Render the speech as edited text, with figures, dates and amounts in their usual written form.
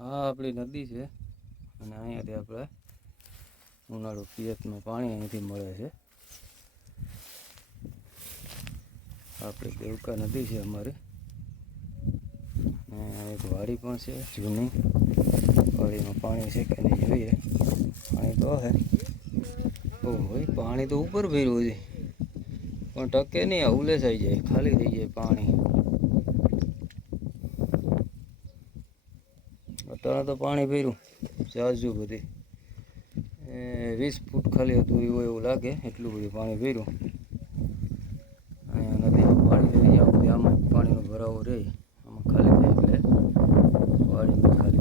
આ આપણી નદી છે અને અહીંયાથી આપણે ઉનાળુ પિયતનું પાણી અહીંથી મળે છે. આપણી દેવકા નદી છે અમારી. અને એક વાડી પણ છે જૂની. વાડીમાં પાણી છે કે નહીં જોઈએ. પાણી તો હે. ઓહ ભાઈ, પાણી તો ઉપર ભર્યું છે પણ ટકે નહીં. આ ઉલેસાઈ જાય, ખાલી થઈ જાય પાણી. અટાણે તો પાણી ભર્યું જાજુ બધી 20 ફૂટ ખાલી હતું હોય એવું લાગે, એટલું બધું પાણી ભર્યું. અહીંયા નદીમાં પાણી રહી જાય, આમાં પાણીનો ભરાવો રહે, આમાં ખાલી થાય એટલે વાડીમાં ખાલી